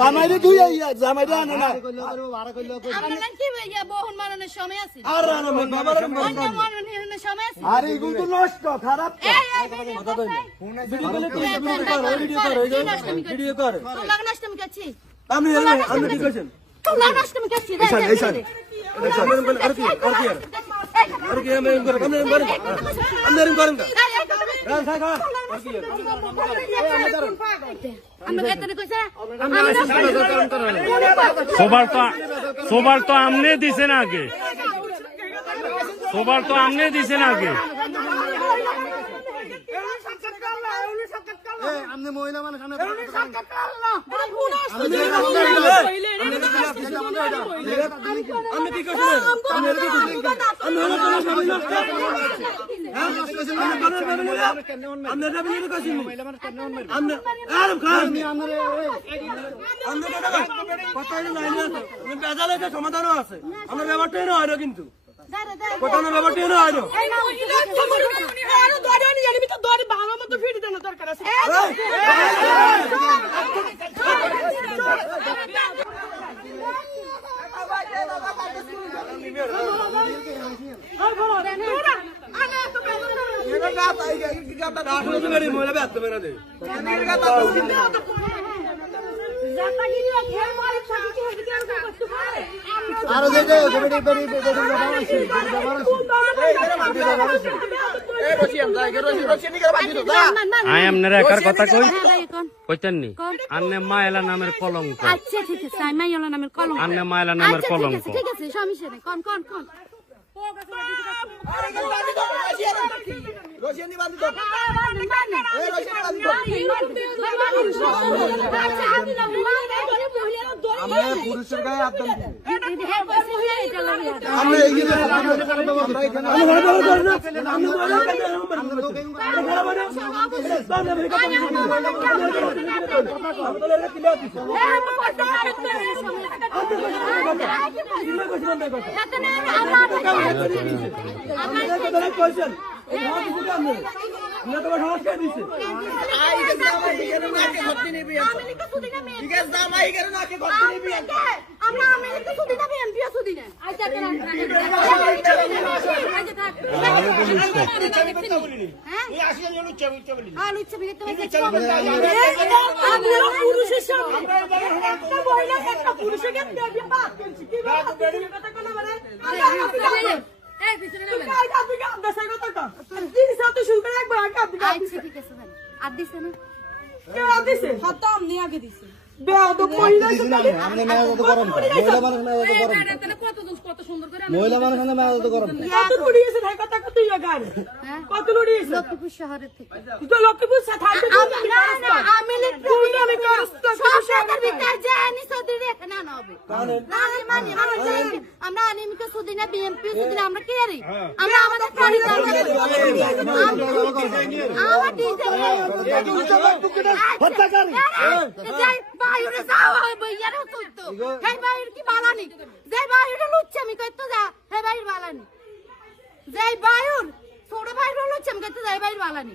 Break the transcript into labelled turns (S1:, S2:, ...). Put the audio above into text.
S1: জামাইরে দুই আইয়া জামাইরে আনে না
S2: আমরা নাকি কি ইয়া বহুন মারানোর সময় আছে
S1: আর এগুলো তো নষ্ট খারাপ
S2: ভিডিও কর আমি কাছি
S1: আমি আমি কি
S2: নষ্ট আমি
S1: আমি
S3: সবার তো সবার তো আমনে দিছেন আগে। সবার তো আমনে দিছেন আগে।
S1: আপনি মহিলা মানুষ আমি আমি কি কইছেন আমি কি কইছেন আমি হলো কোন ভাবে নষ্ট আমি এটা বিয়ে কইছি আমি আর খান আমি কথা কথা নাই না আমি বেজাল আছে আমার ব্যাপারটাই না হয় কিন্তু কথা না হয়
S2: আরও
S3: আই আপনারা একার কথা কই? কইতেন নি? আন্নে মায়েলা নামের কলঙ্ক।
S2: আচ্ছা ঠিক আছে নামের কলম
S3: আন্নে মায়েলা নামের
S2: আচ্ছা
S3: কলঙ্ক।
S2: ঠিক আছে সমস্যা নেই। কোন কোন কোন।
S1: পুরুষের গায়ে আদান
S2: হ্যাঁ,
S1: এই যে আমরা এখানে আমরা ভালো ভালো করি না আমরা ভালো করি না আমরা তো ভালো ভালো আমরা ভেবে কথা কইছেন এই ভালো কিছু কাম নেই আমরা তোমার সমস্যা দিছে
S2: আমরা আমি একটু সুদি না বিএনপিও সুদি না? আচ্ছা হ্যাঁ হ্যাঁ লুচ্ছা তো পুরুষের সঙ্গে একটা মহিলা কথা মানে আচ্ছা দেন না
S1: আপনি তো গরম মানুষ
S2: কত সুন্দর করে
S1: মহিলা মানুষ মেয়ে তো গরম।
S2: হ্যাঁ। লক্ষ্মীপুর শহরের থেকে। আমি সরকার ভিতর যে আনি সদিনে এখানে আনা হবে। না আমি মানি আমরা চাই- আমরা আনিমিকে সুদিনে বিএমপি সুদিনে আমরা কে রে আমরা আমাদের প্রাণী আমার
S1: হত্যাকারী।
S2: যাই বাইরে যাও বইয়ারে তুই তো এই বাইরে কি বালানি? যাই বাইরে লুচ্ছে আমি কইতো যা হে বাইরে বালানি। যাই বাইর ছোট বাইরে লুচ্ছে আমি কইতো যাই বাইরে বালানি।